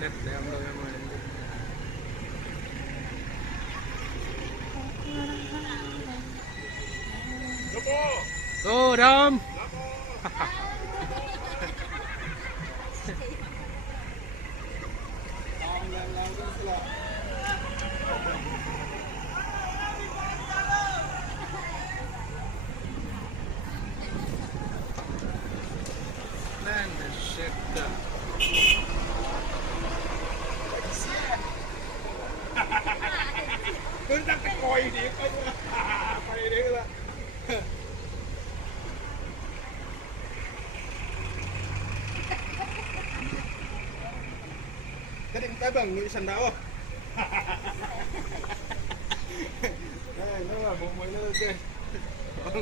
net để ông đâu em ơi. Ô Đông. Man, shit. Cứ đang cái coi đi quay đi là cái định cái bằng nghĩ sần đáo không đây nó là bộ mới nó ok